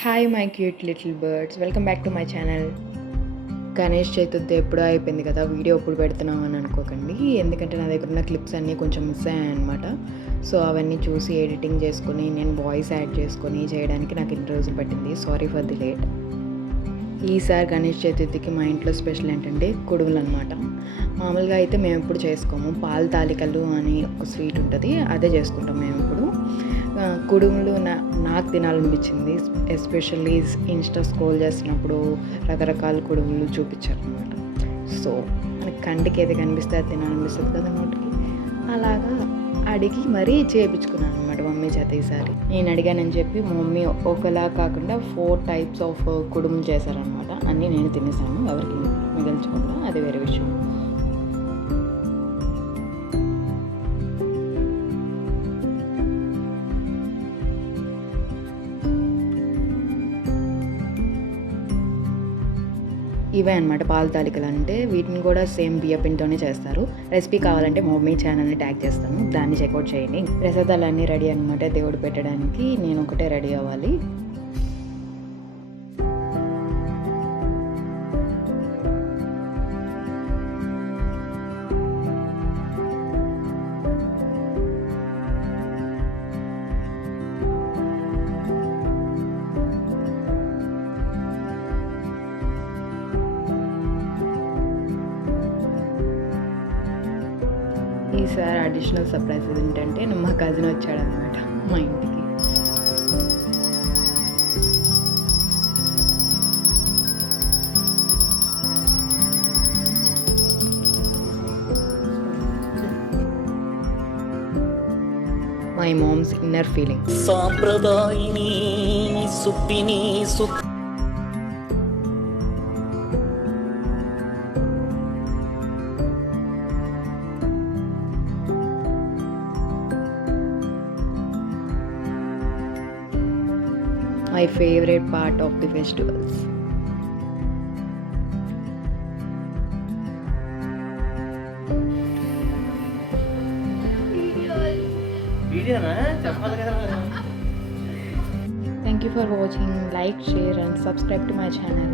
Hi my cute little birds, welcome back to my channel. Ganesh చతుర్థి ఎప్పుడో అయిపోయింది కదా, వీడియో ఎప్పుడు పెడుతున్నాం అని అనుకోకండి. ఎందుకంటే నా దగ్గర ఉన్న క్లిప్స్ అన్నీ కొంచెం మిస్ అయ్యాయన్నమాట. సో అవన్నీ చూసి ఎడిటింగ్ చేసుకొని నేను వాయిస్ యాడ్ చేసుకొని చేయడానికి నాకు ఇన్ని రోజులు పట్టింది. Sorry for the late. ఈసారి గణేష్ చతుర్థికి మా ఇంట్లో స్పెషల్ ఏంటంటే కుడుములు అనమాట. మామూలుగా అయితే మేము ఎప్పుడు చేసుకోము. పాల తాలికలు అని ఒక స్వీట్ ఉంటుంది, అదే చేసుకుంటాం మేము ఇప్పుడు. కుడుములు నాకు తినాలనిపించింది. ఎస్పెషల్లీ ఇన్స్టా స్క్రోల్ చేస్తున్నప్పుడు రకరకాల కుడుములు చూపించారు అనమాట. సో మనకి కంటికి ఏది కనిపిస్తే అది తినాలనిపిస్తుంది కదా నోటికి. అలాగా అడిగి మరీ చేయించుకున్నాను అనమాట మమ్మీ చేత. ఈసారి నేను అడిగానని చెప్పి మా మమ్మీ ఒకలా కాకుండా 4 టైప్స్ ఆఫ్ కుడుములు చేశారనమాట. అన్నీ నేను తినేసాను, ఎవరికి మిగిల్చకుండా. అది వేరే విషయం. ఇవే అనమాట పాల తాలికలు అంటే. వీటిని కూడా సేమ్ బియ్యపిండితోనే చేస్తారు. రెసిపీ కావాలంటే మా మమ్మీ ఛానల్ని ట్యాగ్ చేస్తాను, దాన్ని చెక్అవుట్ చేయండి. ప్రసాదాలు అన్నీ రెడీ అనమాట. దేవుడు పెట్టడానికి నేను ఒకటే రెడీ అవ్వాలి. ఈసారి అడిషనల్ సర్ప్రైజ్ ఏంటంటే మా కజిన్ వచ్చాడనమాట మా ఇంటికి. My mom's inner feeling. సాంప్రదాయిని సుప్పిని My favorite part of the festivals. Thank you for watching. Like, share and subscribe to my channel.